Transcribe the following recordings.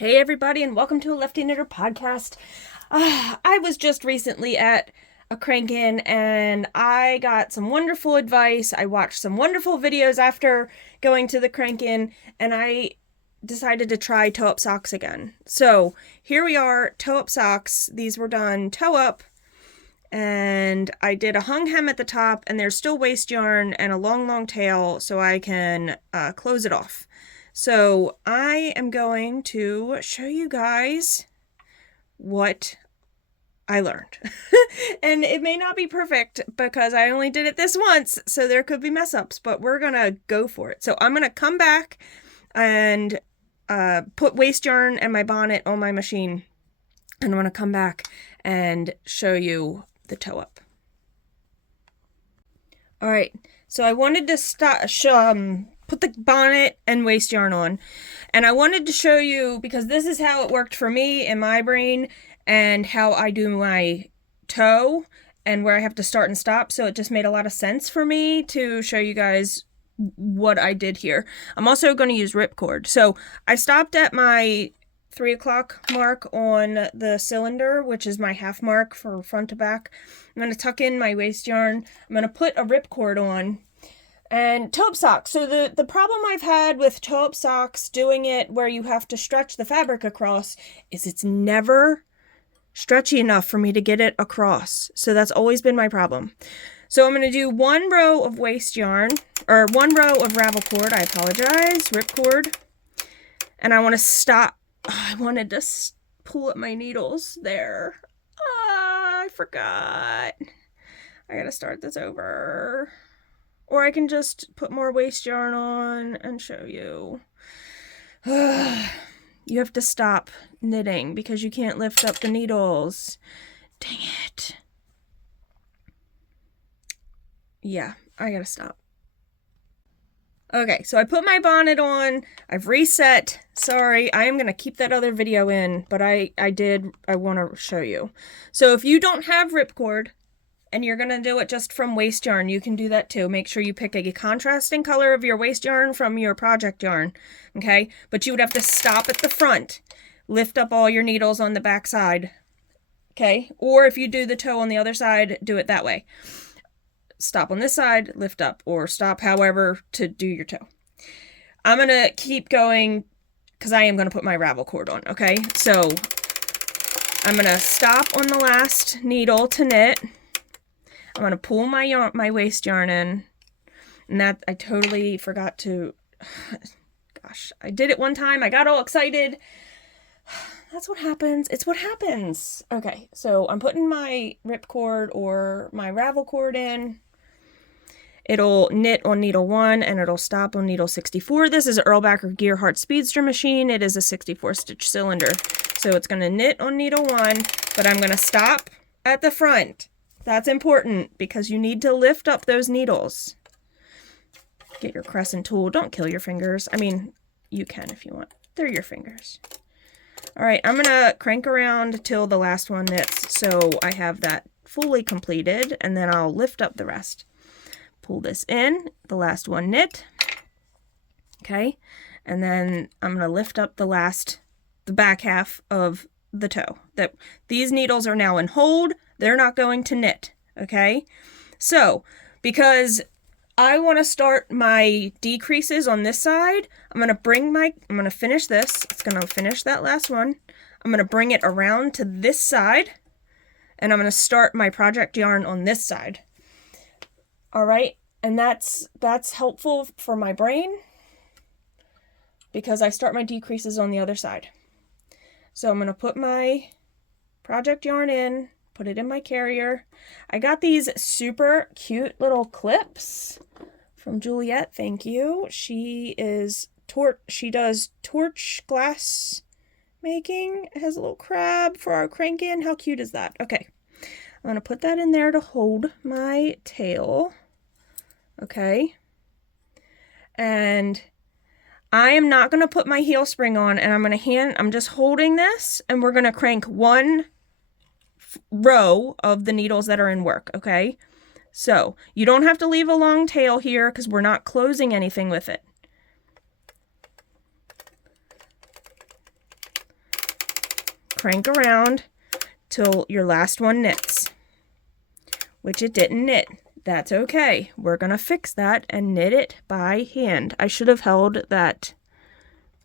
Hey everybody, and welcome to a Lefty Knitter podcast. I was just recently at a crank-in and I got some wonderful advice. I watched some wonderful videos after going to the crank-in, and I decided to try toe-up socks again. So here we are, toe-up socks. These were done toe-up, and I did a hung hem at the top, and there's still waste yarn and a long tail so I can close it off. So I am going to show you guys what I learned. And it may not be perfect because I only did it this once, so there could be mess ups, but we're gonna go for it. So I'm gonna come back and put waste yarn and my bonnet on my machine, and I'm gonna come back and show you the toe up. All right, so I wanted to put the bonnet and waste yarn on, and I wanted to show you, because this is how it worked for me in my brain and how I do my toe and where I have to start and stop, so it just made a lot of sense for me to show you guys what I did here. I'm also going to use ripcord. So I stopped at my 3 o'clock mark on the cylinder, which is my half mark for front to back. I'm going to tuck in my waste yarn. I'm going to put a ripcord on. And toe-up socks. So the problem I've had with toe-up socks, doing it where you have to stretch the fabric across, is it's never stretchy enough for me to get it across. So that's always been my problem. So I'm going to do one row of waste yarn, or one row of ravel cord, I apologize, ripcord. And I want to stop. Oh, I wanted to pull up my needles there. I forgot. I gotta start this over. Or I can just put more waste yarn on and show you. You have to stop knitting because you can't lift up the needles. Dang it. Yeah, I gotta stop. Okay, so I put my bonnet on. I've reset. Sorry, I am going to keep that other video in, but I want to show you. So if you don't have ripcord, and you're going to do it just from waste yarn, you can do that too. Make sure you pick a contrasting color of your waste yarn from your project yarn, okay? But you would have to stop at the front, lift up all your needles on the back side, okay? Or if you do the toe on the other side, do it that way. Stop on this side, lift up, or stop however to do your toe. I'm going to keep going because I am going to put my ravel cord on, okay? So I'm going to stop on the last needle to knit. I'm going to pull my waste yarn in, and that I totally forgot to, gosh, I did it one time. I got all excited. That's what happens. It's what happens. Okay, so I'm putting my ripcord or my ravel cord in. It'll knit on needle 1 and it'll stop on needle 64. This is an Erlbacher Gearhart Speedster machine. It is a 64 stitch cylinder. So it's going to knit on needle 1, but I'm going to stop at the front. That's important because you need to lift up those needles. Get your crescent tool. Don't kill your fingers. I mean, you can if you want. They're your fingers. All right, I'm going to crank around till the last one knits so I have that fully completed, and then I'll lift up the rest. Pull this in, the last one knit. Okay, and then I'm going to lift up the back half of the toe. These needles are now in hold. They're not going to knit, okay? So, because I want to start my decreases on this side, I'm going to finish this. It's going to finish that last one. I'm going to bring it around to this side, and I'm going to start my project yarn on this side. All right, and that's helpful for my brain because I start my decreases on the other side. So I'm going to put my project yarn in, put it in my carrier. I got these super cute little clips from Juliet. Thank you. She does torch glass making. It has a little crab for our crank-in. How cute is that? Okay. I'm going to put that in there to hold my tail. Okay. And I am not going to put my heel spring on, and I'm just holding this, and we're going to crank one row of the needles that are in work, okay? So you don't have to leave a long tail here because we're not closing anything with it. crank around till your last one knits, which it didn't knit. That's okay. We're going to fix that and knit it by hand. I should have held that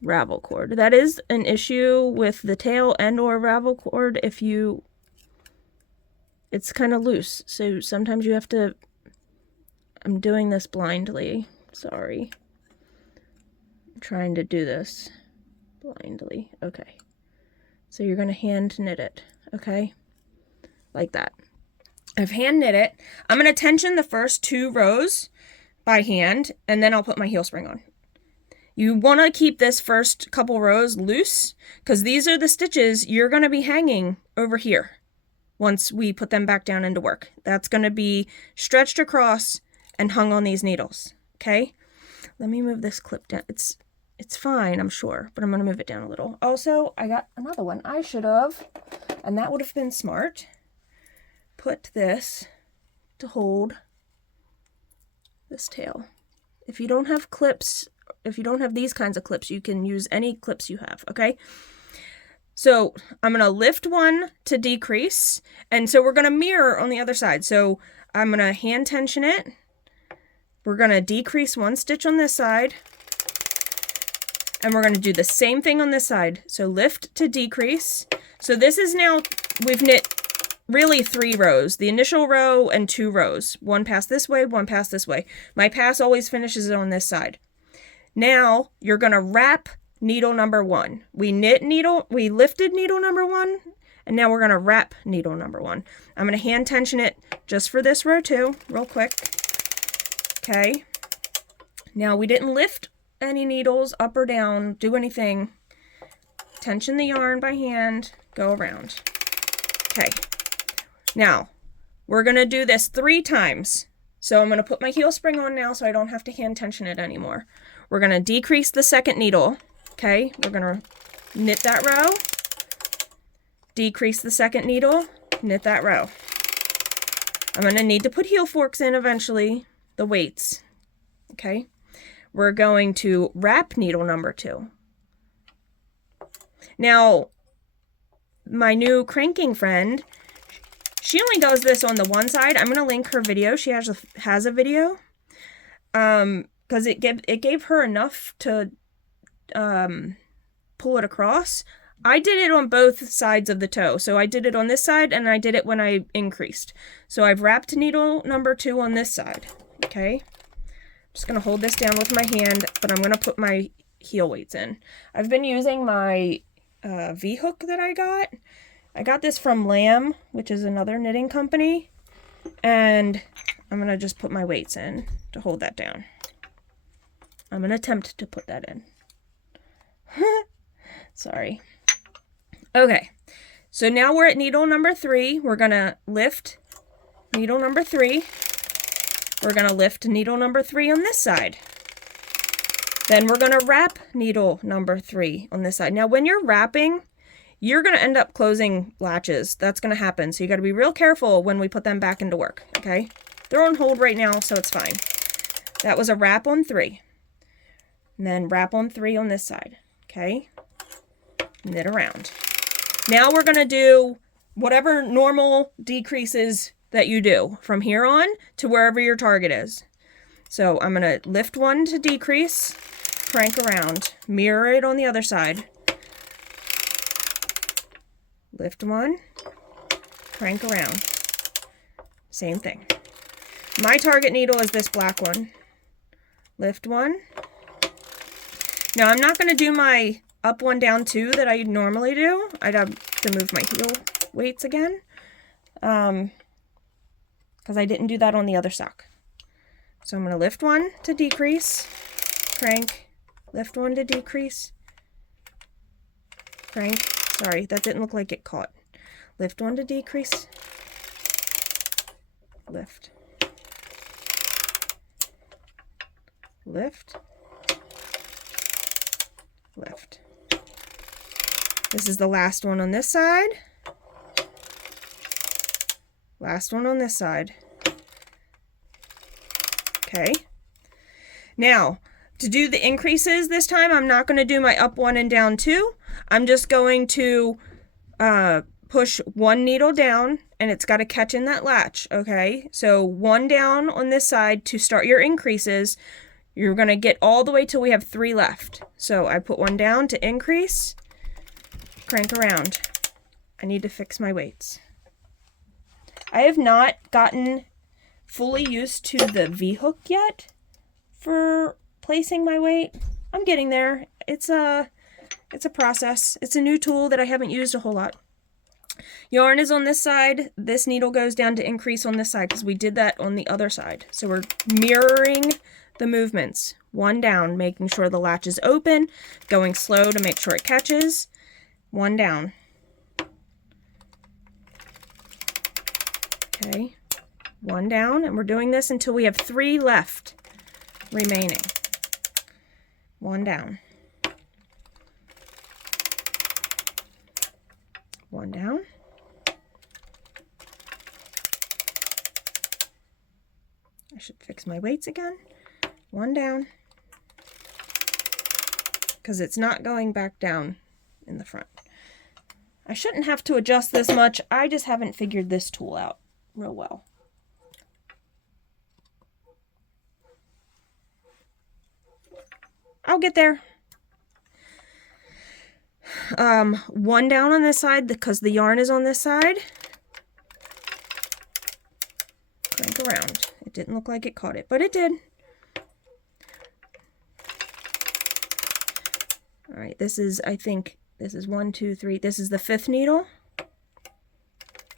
ravel cord. That is an issue with the tail and or ravel cord if it's kind of loose. So sometimes you have to, I'm doing this blindly. Sorry. I'm trying to do this blindly. Okay. So you're going to hand knit it. Okay. Like that. I've hand knit it. I'm going to tension the first 2 rows by hand, and then I'll put my heel spring on. You want to keep this first couple rows loose, because these are the stitches you're going to be hanging over here once we put them back down into work. That's going to be stretched across and hung on these needles. Okay? Let me move this clip down. It's fine, I'm sure, but I'm going to move it down a little. Also, I got another one. I should have, and that would have been smart, put this to hold this tail. If you don't have clips, if you don't have these kinds of clips, you can use any clips you have, okay? So I'm going to lift one to decrease, and so we're going to mirror on the other side. So I'm going to hand tension it. We're going to decrease 1 stitch on this side, and we're going to do the same thing on this side. So lift to decrease. So this is now, we've knit really 3 rows, the initial row and 2 rows. One pass this way, one pass this way. My pass always finishes it on this side. Now you're going to wrap needle number 1. We lifted needle number 1, and now we're going to wrap needle number 1. I'm going to hand tension it just for this row too, real quick. Okay. Now we didn't lift any needles up or down, do anything. Tension the yarn by hand, go around. Okay. Now, we're going to do this 3 times. So I'm going to put my heel spring on now so I don't have to hand tension it anymore. We're going to decrease the second needle. Okay, we're going to knit that row. Decrease the second needle, knit that row. I'm going to need to put heel forks in eventually, the weights. Okay, we're going to wrap needle number 2. Now, my new cranking friend, she only does this on the one side. I'm going to link her video. She has a video. Because it gave her enough to pull it across. I did it on both sides of the toe. So I did it on this side, and I did it when I increased. So I've wrapped needle number 2 on this side. Okay. I'm just going to hold this down with my hand, but I'm going to put my heel weights in. I've been using my V-hook that I got. I got this from Lamb, which is another knitting company, and I'm going to just put my weights in to hold that down. I'm going to attempt to put that in. Sorry. Okay, so now we're at needle number 3. We're going to lift needle number 3. We're going to lift needle number 3 on this side. Then we're going to wrap needle number 3 on this side. Now, when you're wrapping, you're going to end up closing latches. That's going to happen. So you got to be real careful when we put them back into work. Okay. They're on hold right now, so it's fine. That was a wrap on 3. And then wrap on 3 on this side. Okay. Knit around. Now we're going to do whatever normal decreases that you do from here on to wherever your target is. So I'm going to lift 1 to decrease, crank around, mirror it on the other side. Lift 1, crank around. Same thing. My target needle is this black one. Lift 1. Now I'm not going to do my up 1, down 2 that I normally do. I'd have to move my heel weights again. Because I didn't do that on the other sock. So I'm going to lift 1 to decrease, crank, lift 1 to decrease, crank. Sorry, that didn't look like it caught. Lift 1 to decrease, lift, lift, lift. This is the last one on this side. Last one on this side. Okay. Now, to do the increases this time, I'm not going to do my up 1 and down 2. I'm just going to push one needle down and it's got to catch in that latch, okay? So one down on this side to start your increases. You're going to get all the way till we have 3 left. So I put one down to increase, crank around. I need to fix my weights. I have not gotten fully used to the V-hook yet for placing my weight. I'm getting there. It's a process. It's a new tool that I haven't used a whole lot. Yarn is on this side. This needle goes down to increase on this side because we did that on the other side. So we're mirroring the movements. One down, making sure the latch is open, going slow to make sure it catches. One down. Okay, one down, and we're doing this until we have 3 left remaining. One down. One down. I should fix my weights again. One down. Because it's not going back down in the front. I shouldn't have to adjust this much. I just haven't figured this tool out real well. I'll get there. One down on this side because the yarn is on this side. Crank around. It didn't look like it caught it, but it did. All right, this is, I think, this is 1, 2, 3. This is the 5th needle.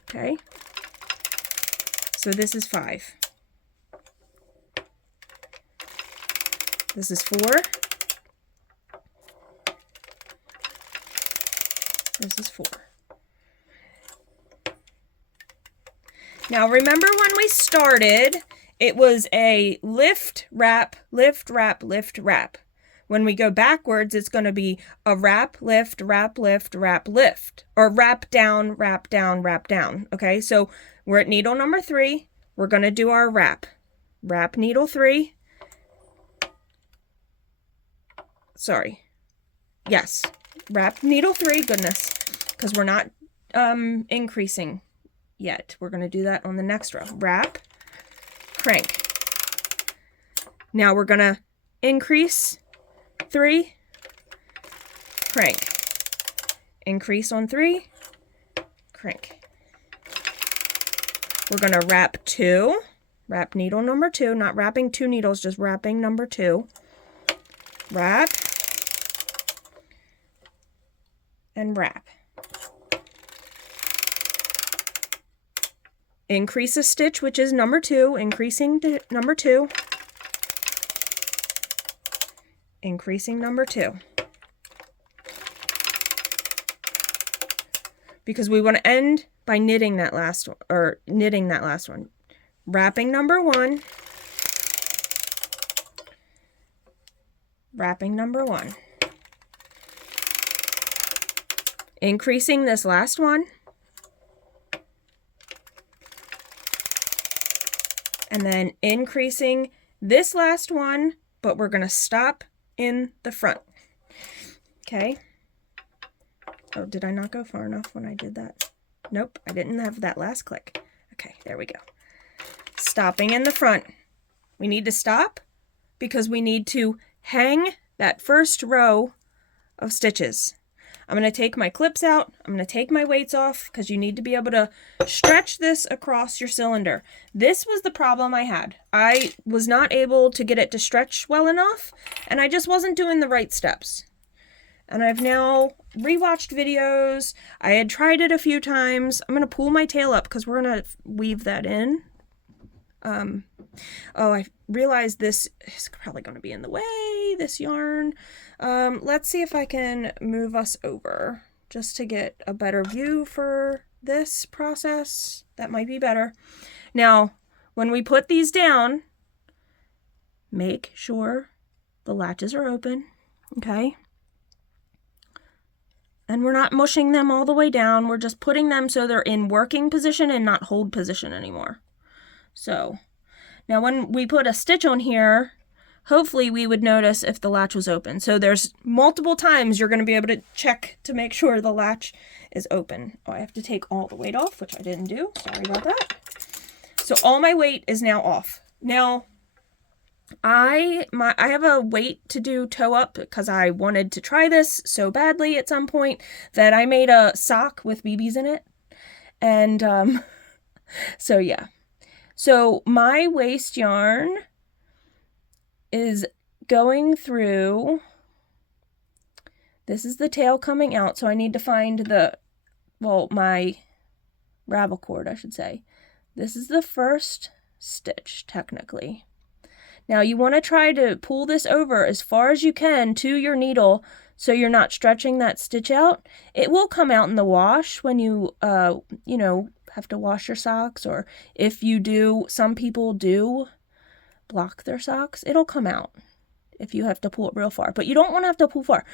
Okay. So this is 5. This is 4. This is 4. Now remember when we started, it was a lift, wrap, lift, wrap, lift, wrap. When we go backwards, it's going to be a wrap, lift, wrap, lift, wrap, lift. Or wrap down, wrap down, wrap down. Okay, so we're at needle number 3. We're going to do our wrap. Wrap needle 3. Sorry. Yes. Wrap needle 3. Goodness. Because we're not increasing yet. We're going to do that on the next row. Wrap. Crank. Now we're going to increase 3. Crank. Increase on 3. Crank. We're going to wrap 2. Wrap needle number 2. Not wrapping 2 needles, just wrapping number 2. Wrap. And wrap. Increase a stitch, which is number 2, increasing to number 2. Increasing number 2. Because we want to end by knitting that last one, or knitting that last one. Wrapping number 1. Wrapping number 1. Increasing this last one. And then increasing this last one, but we're going to stop in the front. Okay. Oh, did I not go far enough when I did that? Nope, I didn't have that last click. Okay, there we go. Stopping in the front. We need to stop because we need to hang that first row of stitches. I'm going to take my clips out. I'm going to take my weights off because you need to be able to stretch this across your cylinder. This was the problem I had. I was not able to get it to stretch well enough, and I just wasn't doing the right steps. And I've now rewatched videos. I had tried it a few times. I'm going to pull my tail up because we're going to weave that in. Oh, I realized this is probably going to be in the way, this yarn. Let's see if I can move us over just to get a better view for this process. That might be better. Now, when we put these down, make sure the latches are open, okay? And we're not mushing them all the way down. We're just putting them so they're in working position and not hold position anymore. So, now when we put a stitch on here, hopefully we would notice if the latch was open. So there's multiple times you're going to be able to check to make sure the latch is open. Oh, I have to take all the weight off, which I didn't do. Sorry about that. So all my weight is now off. Now, I have a weight to do toe up because I wanted to try this so badly at some point that I made a sock with BBs in it. And so yeah. So my waste yarn is going through, this is the tail coming out, so I need to find my ravel cord, I should say. This is the first stitch, technically. Now you want to try to pull this over as far as you can to your needle so you're not stretching that stitch out. It will come out in the wash when you, have to wash your socks, or if you do, some people do block their socks. It'll come out if you have to pull it real far, but you don't want to have to pull far.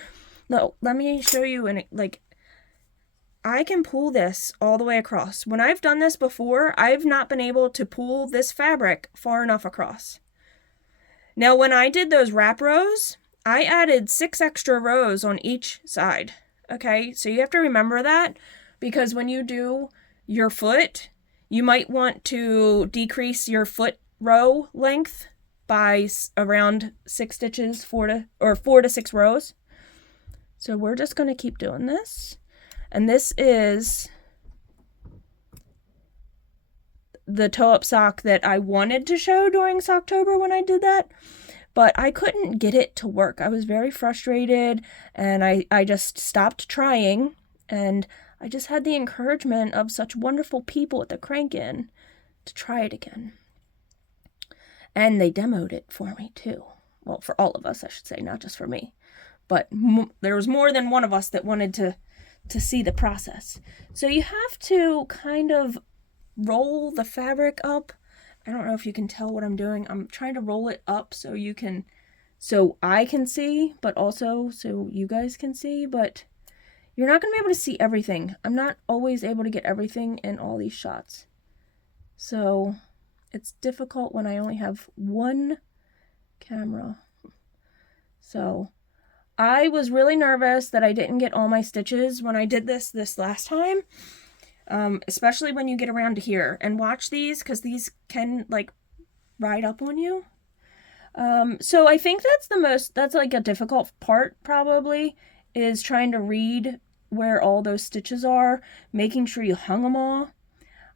No, let me show you, and I can pull this all the way across. When I've done this before, I've not been able to pull this fabric far enough across. Now, when I did those wrap rows, I added 6 extra rows on each side. Okay, so you have to remember that, because when you do your foot, you might want to decrease your foot row length by around 6 stitches, 4 to 6 rows. So we're just going to keep doing this. And this is the toe-up sock that I wanted to show during Socktober when I did that, but I couldn't get it to work. I was very frustrated, and I just stopped trying, and I just had the encouragement of such wonderful people at the Crank-In to try it again. And they demoed it for me too. Well, for all of us, I should say, not just for me. But there was more than one of us that wanted to see the process. So you have to kind of roll the fabric up. I don't know if you can tell what I'm doing. I'm trying to roll it up so I can see, but also so you guys can see, but you're not going to be able to see everything. I'm not always able to get everything in all these shots. So it's difficult when I only have one camera. So I was really nervous that I didn't get all my stitches when I did this last time. Especially when you get around to here, and watch these, because these can ride up on you. So I think that's a difficult part probably, is trying to read where all those stitches are, making sure you hung them all.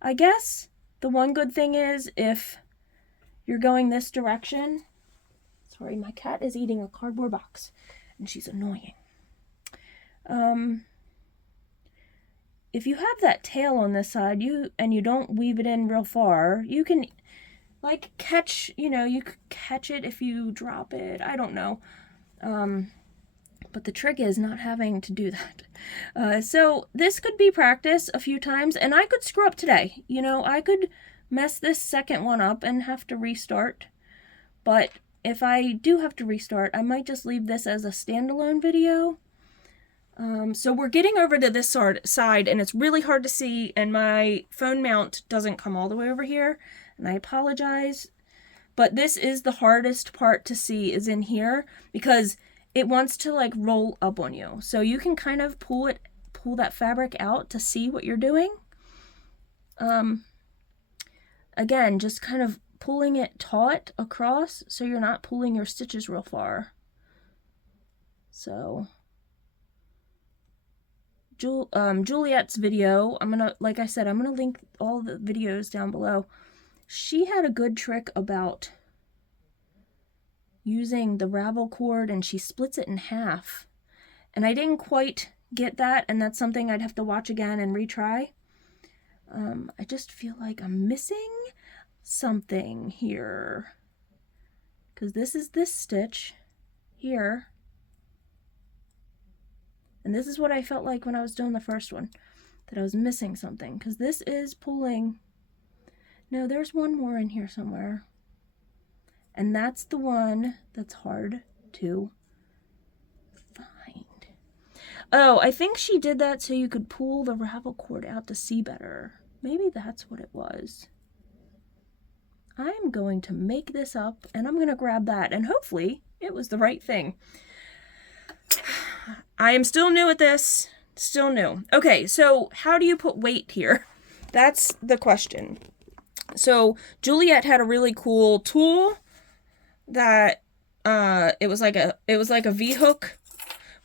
I guess the one good thing is if you're going this direction, sorry, my cat is eating a cardboard box and she's annoying. If you have that tail on this side, and you don't weave it in real far, you can catch, you could catch it if you drop it. I don't know. But the trick is not having to do that. So this could be practice a few times, and I could screw up today. I could mess this second one up and have to restart. But if I do have to restart, I might just leave this as a standalone video. So we're getting over to this side, and it's really hard to see, and my phone mount doesn't come all the way over here, and I apologize. But this is the hardest part to see, is in here, because it wants to roll up on you. So you can kind of pull that fabric out to see what you're doing. Again, just kind of pulling it taut across so you're not pulling your stitches real far. So Juliet's video, like I said, I'm gonna link all the videos down below. She had a good trick about using the ravel cord, and she splits it in half. And I didn't quite get that, and that's something I'd have to watch again and retry. I just feel like I'm missing something here, because this is this stitch here. And this is what I felt like when I was doing the first one, that I was missing something, because this is pulling. No, there's one more in here somewhere. And that's the one that's hard to find. Oh, I think she did that so you could pull the ravel cord out to see better. Maybe that's what it was. I'm going to make this up and I'm going to grab that, and hopefully it was the right thing. I am still new at this. Still new. Okay, so how do you put weight here? That's the question. So Juliet had a really cool tool that it was like a V-hook,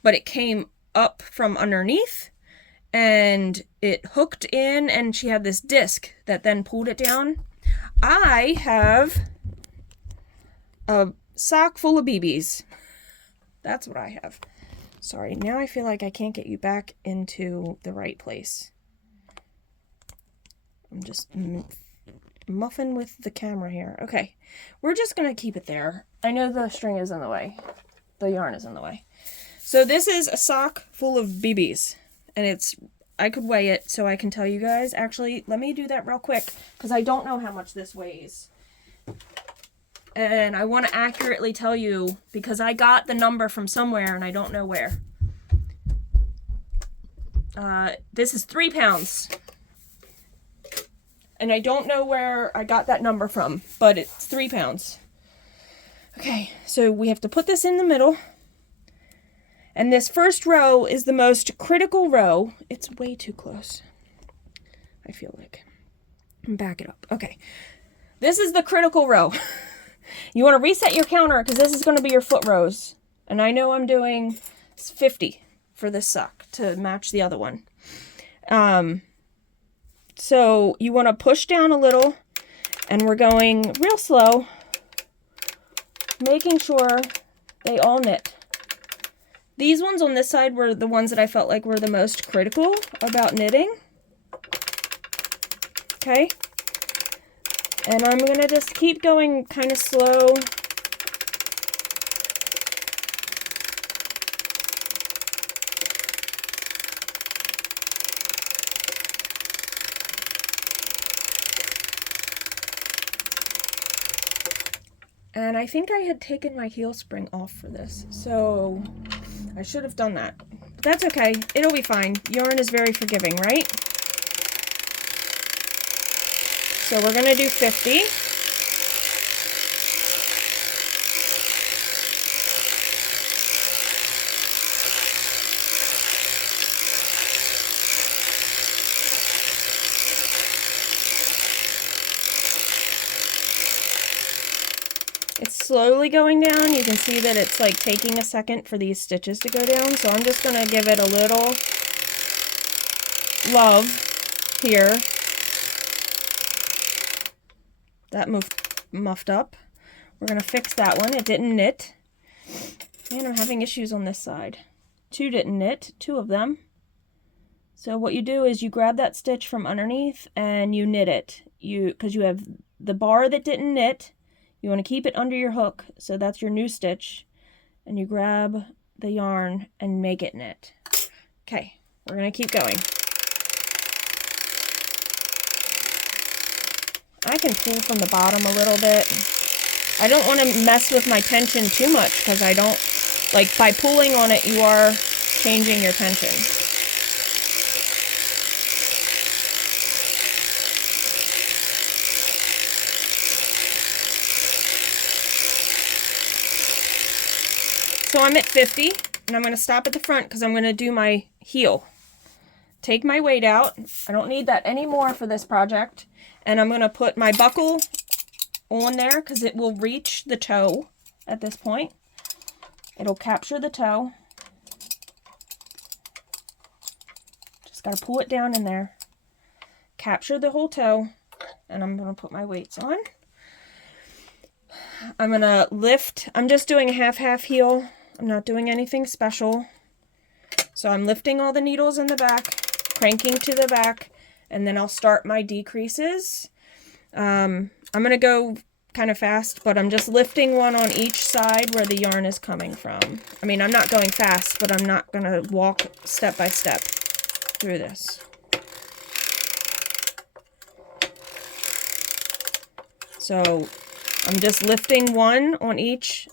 but it came up from underneath and it hooked in, and she had this disc that then pulled it down. I have a sock full of BBs. That's what I have. Sorry, now I feel like I can't get you back into the right place. I'm just muffin with the camera here. Okay, we're just gonna keep it there. I know the string is in the way. The yarn is in the way. So this is a sock full of BBs, and I could weigh it so I can tell you guys. Actually, let me do that real quick because I don't know how much this weighs. And I want to accurately tell you because I got the number from somewhere and I don't know where. This is 3 pounds. And I don't know where I got that number from, but it's 3 pounds. Okay, so we have to put this in the middle. And this first row is the most critical row. It's way too close, I feel like. Back it up. Okay, this is the critical row. You want to reset your counter because this is going to be your foot rows. And I know I'm doing 50 for this sock to match the other one. So you want to push down a little, and we're going real slow, making sure they all knit. These ones on this side were the ones that I felt like were the most critical about knitting. Okay. And I'm going to just keep going kind of slow. And I think I had taken my heel spring off for this, so I should have done that. But that's okay. It'll be fine. Yarn is very forgiving, right? So we're going to do 50. It's slowly going down. You can see that it's like taking a second for these stitches to go down. So I'm just going to give it a little love here. That muffed up. We're going to fix that one. It didn't knit. And I'm having issues on this side. 2 didn't knit, 2 of them. So what you do is you grab that stitch from underneath and you knit it. Because you have the bar that didn't knit. You want to keep it under your hook, so that's your new stitch. And you grab the yarn and make it knit. Okay, we're going to keep going. I can pull from the bottom a little bit. I don't want to mess with my tension too much because I don't, like by pulling on it, you are changing your tension. So I'm at 50 and I'm going to stop at the front because I'm going to do my heel. Take my weight out. I don't need that anymore for this project. And I'm going to put my buckle on there because it will reach the toe at this point. It'll capture the toe. Just got to pull it down in there. Capture the whole toe. And I'm going to put my weights on. I'm going to lift. I'm just doing a half-half heel. I'm not doing anything special. So I'm lifting all the needles in the back, cranking to the back, and then I'll start my decreases. I'm going to go kind of fast, but I'm just lifting one on each side where the yarn is coming from. I mean, I'm not going fast, but I'm not going to walk step by step through this. So I'm just lifting one on each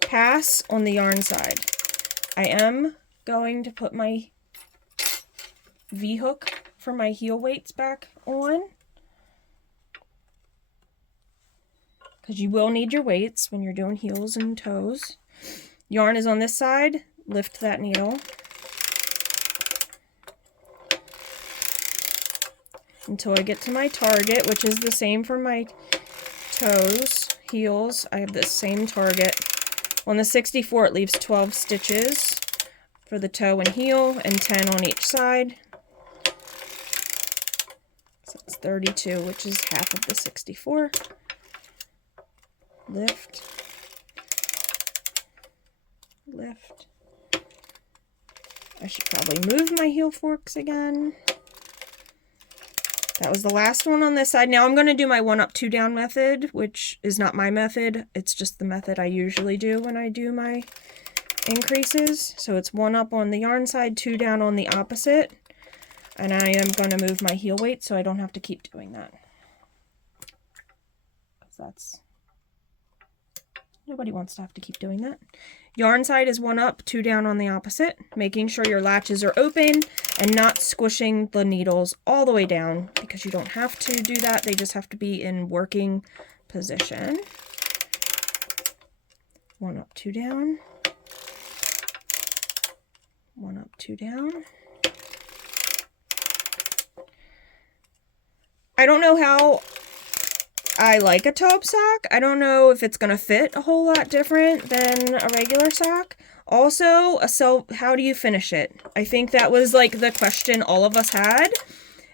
pass on the yarn side. I am going to put my V-hook for my heel weights back on. because you will need your weights when you're doing heels and toes. Yarn is on this side. Lift that needle until I get to my target, which is the same for my toes, heels. I have the same target. On the 64, it leaves 12 stitches for the toe and heel and 10 on each side. So it's 32, which is half of the 64. Lift, lift. I should probably move my heel forks again. That was the last one on this side. Now I'm going to do my 1 up, 2 down method, which is not my method. It's just the method I usually do when I do my increases. So it's 1 up on the yarn side, 2 down on the opposite. And I am going to move my heel weight so I don't have to keep doing that. That's... Nobody wants to have to keep doing that. Yarn side is 1 up, 2 down on the opposite, making sure your latches are open and not squishing the needles all the way down, because you don't have to do that. They just have to be in working position. 1 up, 2 down. 1 up, 2 down. I don't know how I like a taupe sock. I don't know if it's going to fit a whole lot different than a regular sock. Also, how do you finish it? I think that was like the question all of us had.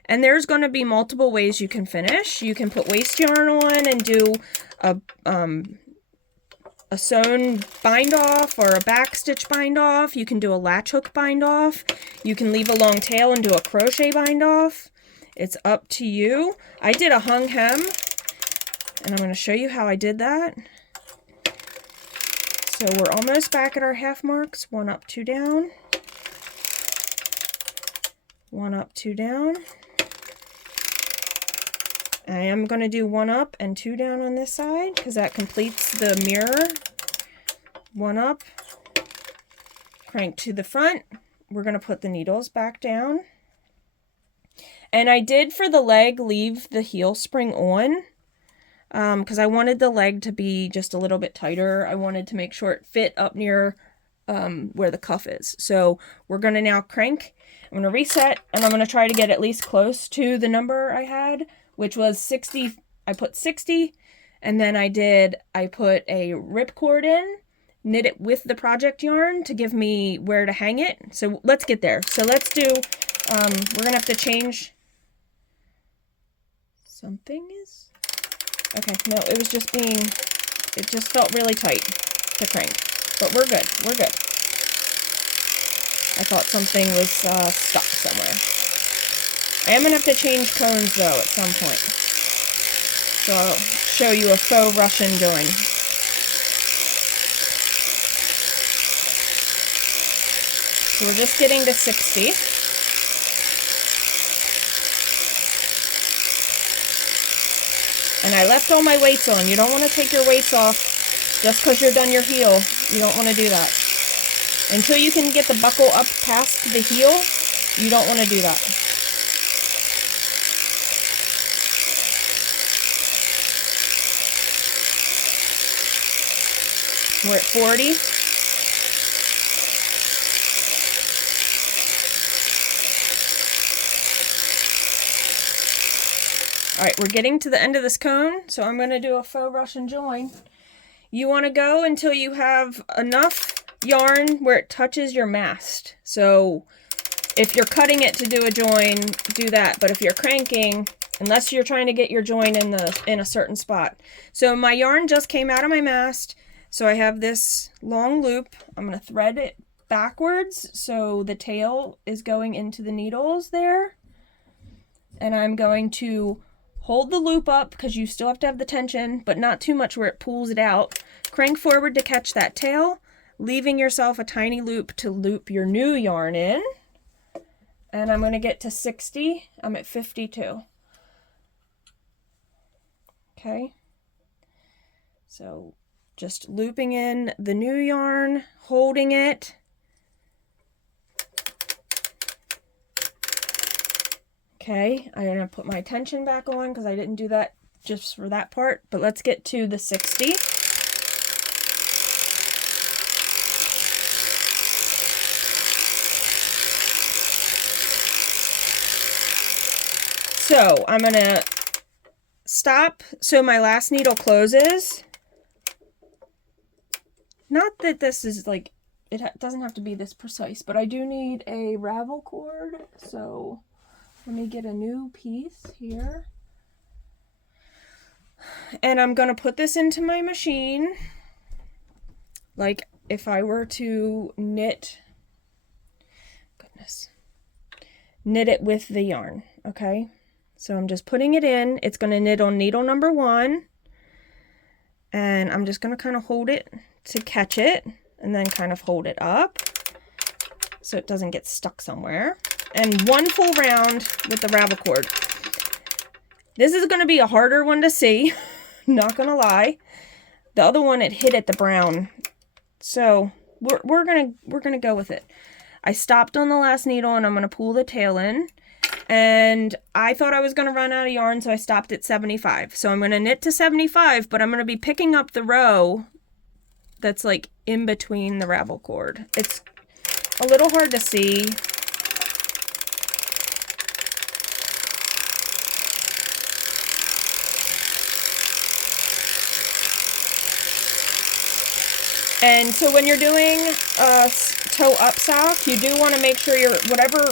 And there's going to be multiple ways you can finish. You can put waste yarn on and do a sewn bind off or a back stitch bind off. You can do a latch hook bind off. You can leave a long tail and do a crochet bind off. It's up to you. I did a hung hem, and I'm going to show you how I did that. So we're almost back at our half marks. 1 up, 2 down. 1 up, 2 down. I am going to do 1 up and 2 down on this side because that completes the mirror. 1 up, crank to the front. We're going to put the needles back down. And I did, for the leg, leave the heel spring on because I wanted the leg to be just a little bit tighter. I wanted to make sure it fit up near where the cuff is. So we're going to now crank. I'm going to reset, and I'm going to try to get at least close to the number I had, which was 60. I put 60, and then I put a ripcord in, knit it with the project yarn to give me where to hang it. So let's get there. So let's do, we're going to have to change. Something is, okay, no, it was just being, it just felt really tight to crank, but we're good, we're good. I thought something was stuck somewhere. I am going to have to change cones, though, at some point. So I'll show you a faux Russian join. So we're just getting to 60. And I left all my weights on. You don't want to take your weights off just because you're done your heel. You don't want to do that. Until you can get the buckle up past the heel, you don't want to do that. We're at 40. All right, we're getting to the end of this cone, so I'm going to do a faux Russian join. You want to go until you have enough yarn where it touches your mast. So if you're cutting it to do a join, do that. But if you're cranking, unless you're trying to get your join in a certain spot. So my yarn just came out of my mast. So I have this long loop. I'm going to thread it backwards so the tail is going into the needles there. And I'm going to hold the loop up because you still have to have the tension, but not too much where it pulls it out. Crank forward to catch that tail, leaving yourself a tiny loop to loop your new yarn in. And I'm going to get to 60. I'm at 52. Okay. So just looping in the new yarn, holding it. Okay, I'm going to put my tension back on because I didn't do that just for that part, but let's get to the 60. So I'm gonna stop so my last needle closes. Not that this is like, it doesn't have to be this precise, but I do need a ravel cord. So let me get a new piece here. And I'm gonna put this into my machine. Like if I were to knit, knit it with the yarn, okay? So I'm just putting it in. It's gonna knit on needle number 1. And I'm just gonna kind of hold it to catch it, and then kind of hold it up so it doesn't get stuck somewhere. And 1 full round with the ravel cord. This is going to be a harder one to see, not gonna lie. The other one, it hit at the brown, so we're gonna go with it. I stopped on the last needle and I'm gonna pull the tail in. And I thought I was going to run out of yarn, so I stopped at 75. So I'm going to knit to 75, but I'm going to be picking up the row that's like in between the ravel cord. It's a little hard to see. And so when you're doing a toe up sock, you do want to make sure whatever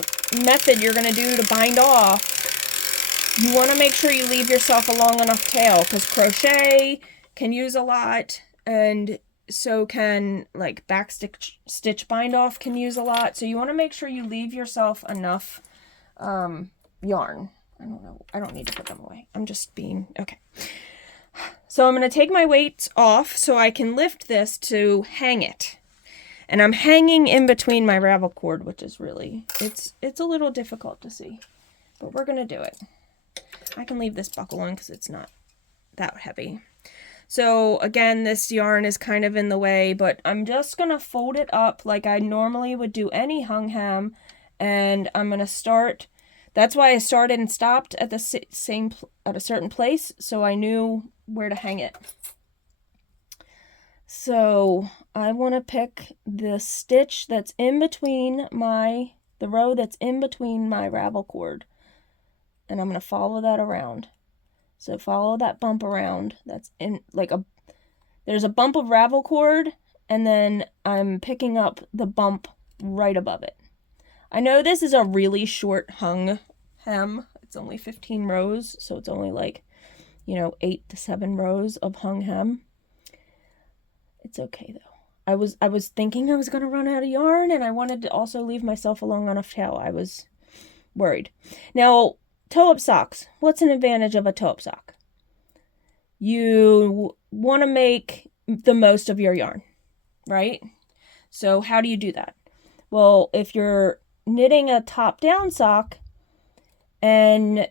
method you're going to do to bind off, you want to make sure you leave yourself a long enough tail, because crochet can use a lot, and so can like back stitch bind off can use a lot. So you want to make sure you leave yourself enough yarn. I don't know. I don't need to put them away. I'm just being okay. So I'm going to take my weights off so I can lift this to hang it. And I'm hanging in between my ravel cord, which is really, it's a little difficult to see, but we're going to do it. I can leave this buckle on because it's not that heavy. So again, this yarn is kind of in the way, but I'm just going to fold it up like I normally would do any hung hem. And I'm going to start, that's why I started and stopped at the at a certain place, so I knew where to hang it. So I want to pick the stitch that's in between the row that's in between my ravel cord, and I'm going to follow that around. So follow that bump around. That's in like there's a bump of ravel cord, and then I'm picking up the bump right above it. I know this is a really short hung hem. It's only 15 rows, so it's only like, 8 to 7 rows of hung hem. It's okay though. I was thinking I was going to run out of yarn, and I wanted to also leave myself a long enough tail. I was worried. Now, toe-up socks. What's an advantage of a toe-up sock? You want to make the most of your yarn, right? So how do you do that? Well, if you're knitting a top-down sock and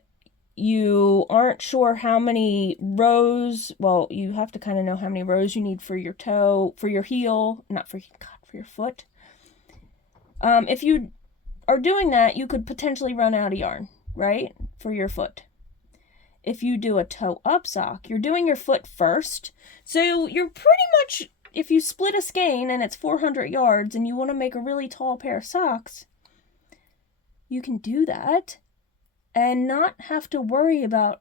you aren't sure how many rows, well, you have to kind of know how many rows you need for your toe, for your heel, for your foot. If you are doing that, you could potentially run out of yarn, right, for your foot. If you do a toe-up sock, you're doing your foot first, so you're pretty much, if you split a skein and it's 400 yards and you want to make a really tall pair of socks, you can do that and not have to worry about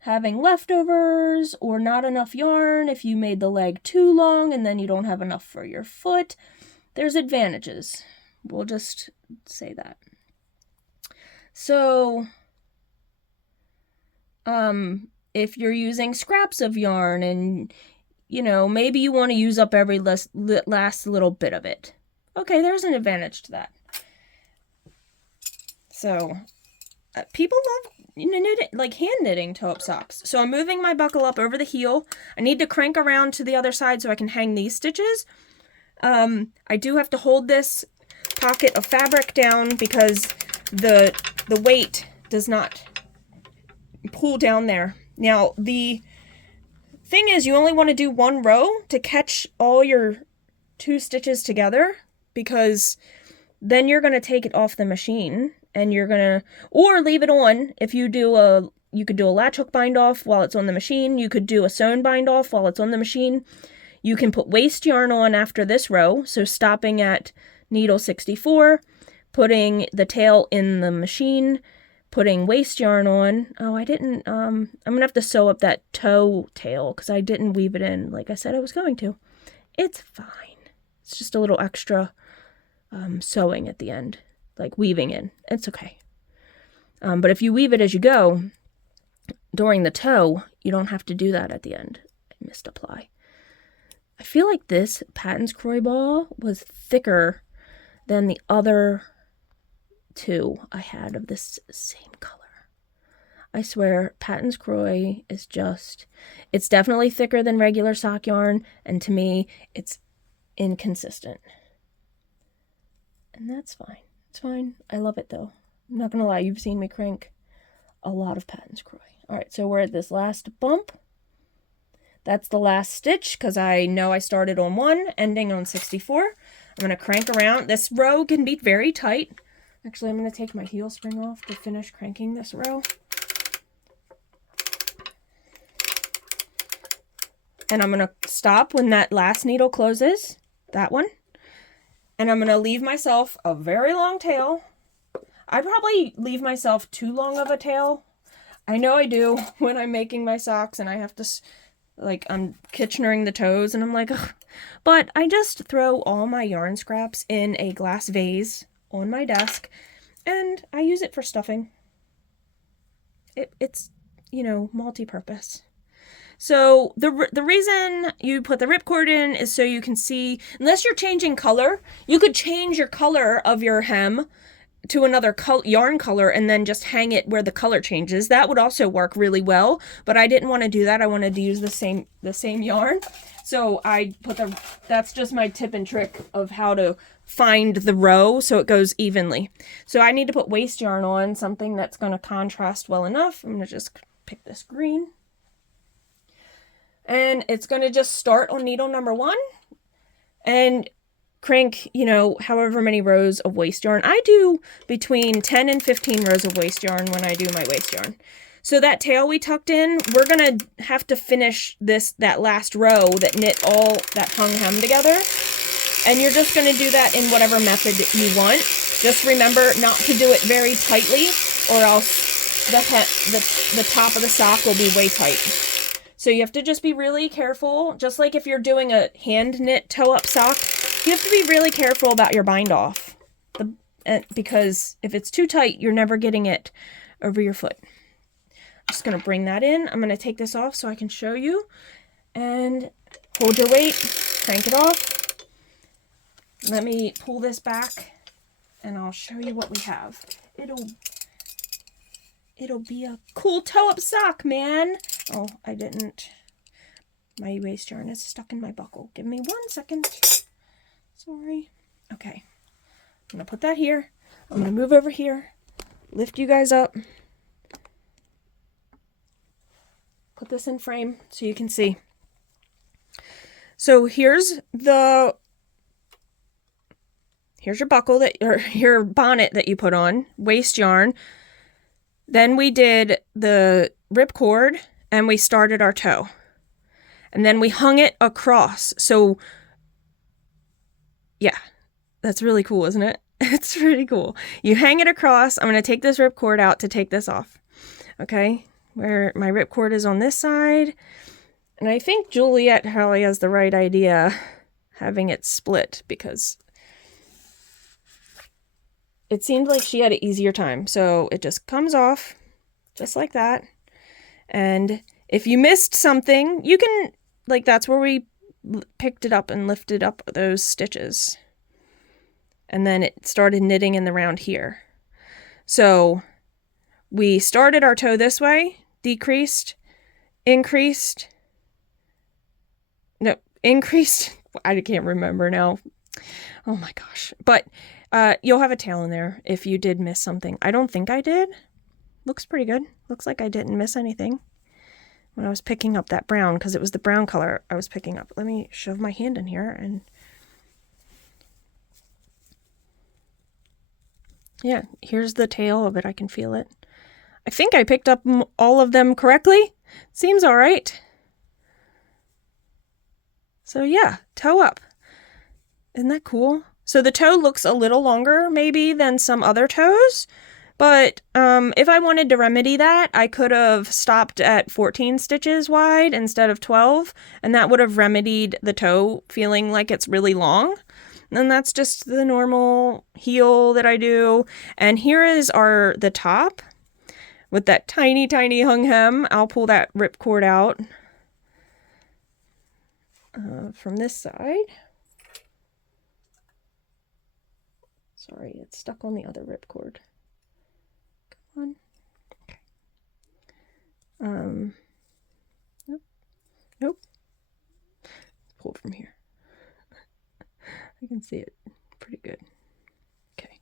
having leftovers or not enough yarn if you made the leg too long and then you don't have enough for your foot. There's advantages. We'll just say that. So, if you're using scraps of yarn and, maybe you want to use up every last little bit of it. Okay, there's an advantage to that. So, people love knitting, like hand knitting toe-up socks. So I'm moving my buckle up over the heel. I need to crank around to the other side so I can hang these stitches. I do have to hold this pocket of fabric down because the weight does not pull down there. Now, the thing is, you only want to do 1 row to catch all your 2 stitches together, because then you're going to take it off the machine and you're going to, or leave it on if you do a, you could do a latch hook bind off while it's on the machine. You could do a sewn bind off while it's on the machine. You can put waste yarn on after this row, so stopping at needle 64, putting the tail in the machine, putting waste yarn on. Oh, I didn't, I'm gonna have to sew up that toe tail because I didn't weave it in like I said I was going to. It's fine. It's just a little extra sewing at the end, like weaving in. It's okay. But if you weave it as you go during the toe, you don't have to do that at the end. I missed apply. I feel like this Patton's Croy ball was thicker than the other two I had of this same color. I swear, Patton's Croy is just, it's definitely thicker than regular sock yarn, and to me, it's inconsistent. And that's fine. It's fine. I love it though. I'm not gonna lie, you've seen me crank a lot of Patton's Croy. Alright, so we're at this last bump. That's the last stitch because I know I started on 1, ending on 64. I'm going to crank around. This row can be very tight. Actually, I'm going to take my heel spring off to finish cranking this row. And I'm going to stop when that last needle closes, that one. And I'm going to leave myself a very long tail. I'd probably leave myself too long of a tail. I know I do when I'm making my socks and I have to, like, I'm Kitchenering the toes and I'm like, ugh. But I just throw all my yarn scraps in a glass vase on my desk and I use it for stuffing. It's, you know, multi-purpose. So the reason you put the ripcord in is so you can see, unless you're changing color, you could change your color of your hem to another yarn color and then just hang it where the color changes. That would also work really well, but I didn't want to do that. I wanted to use the same yarn. So I put that's just my tip and trick of how to find the row so it goes evenly. So I need to put waste yarn on, something that's going to contrast well enough. I'm going to just pick this green. And it's going to just start on needle number 1 and crank, you know, however many rows of waste yarn. I do between 10 and 15 rows of waste yarn when I do my waste yarn. So that tail we tucked in, we're going to have to finish that last row that knit all that hung hem together. And you're just going to do that in whatever method you want. Just remember not to do it very tightly or else the top of the sock will be way tight. So you have to just be really careful, just like if you're doing a hand knit toe up sock, you have to be really careful about your bind off because if it's too tight, you're never getting it over your foot. I'm just going to bring that in. I'm going to take this off so I can show you and hold your weight, crank it off. Let me pull this back and I'll show you what we have. It'll be a cool toe up sock, man. Oh, I didn't. My waste yarn is stuck in my buckle. Give me 1 second. Sorry. Okay. I'm going to put that here. I'm going to move over here. Lift you guys up. Put this in frame so you can see. So here's your buckle or your bonnet that you put on, waste yarn. Then we did the ripcord and we started our toe. And then we hung it across. So yeah, that's really cool, isn't it? It's really cool. You hang it across. I'm going to take this ripcord out to take this off. Okay, where my ripcord is on this side. And I think Juliet probably has the right idea having it split because it seemed like she had an easier time. So it just comes off just like that. And if you missed something, you can, like, that's where we picked it up and lifted up those stitches. And then it started knitting in the round here. So we started our toe this way, decreased, increased. No, increased. I can't remember now. Oh my gosh. But you'll have a tail in there if you did miss something. I don't think I did. Looks pretty good. Looks like I didn't miss anything when I was picking up that brown because it was the brown color I was picking up. Let me shove my hand in here and yeah, here's the tail of it. I can feel it. I think I picked up all of them correctly. Seems all right. So yeah, toe up. Isn't that cool? So the toe looks a little longer maybe than some other toes, but if I wanted to remedy that, I could have stopped at 14 stitches wide instead of 12, and that would have remedied the toe feeling like it's really long. And that's just the normal heel that I do. And here is the top with that tiny, tiny hung hem. I'll pull that ripcord out from this side. Sorry, it's stuck on the other ripcord. Come on. Nope. Nope. Pull it from here. I can see it pretty good. Okay.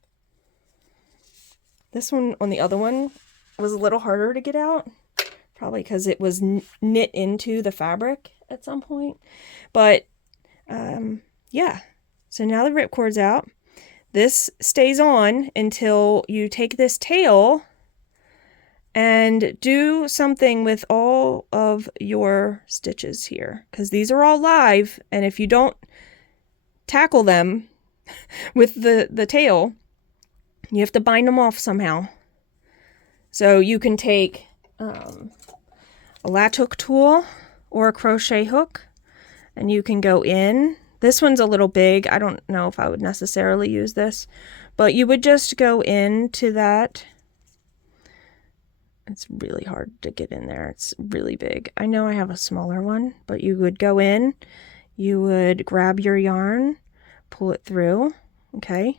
This one on the other one was a little harder to get out, probably because it was knit into the fabric at some point. But yeah, so now the ripcord's out. This stays on until you take this tail and do something with all of your stitches here, because these are all live, and if you don't tackle them with the tail, you have to bind them off somehow. So you can take a latch hook tool or a crochet hook, and you can go in. This one's a little big. I don't know if I would necessarily use this, but you would just go into that. It's really hard to get in there. It's really big. I know I have a smaller one, but you would go in, you would grab your yarn, pull it through, okay?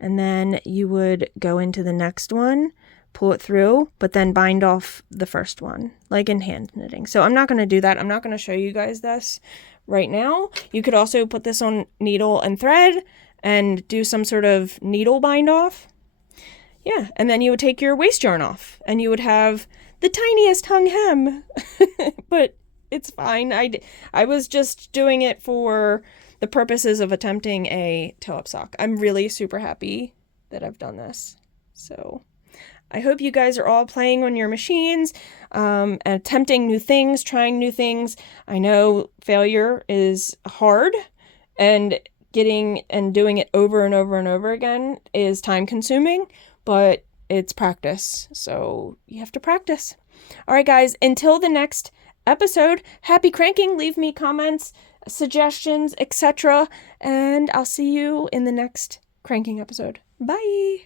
And then you would go into the next one, pull it through, but then bind off the first one, like in hand knitting. So I'm not going to do that. I'm not going to show you guys this right now. You could also put this on needle and thread and do some sort of needle bind off. Yeah, and then you would take your waste yarn off and you would have the tiniest hung hem. But it's fine. I was just doing it for the purposes of attempting a toe-up sock. I'm really super happy that I've done this. So I hope you guys are all playing on your machines, attempting new things, trying new things. I know failure is hard, and getting and doing it over and over and over again is time consuming, but it's practice. So you have to practice. All right, guys, until the next episode, happy cranking. Leave me comments, suggestions, etc. And I'll see you in the next cranking episode. Bye.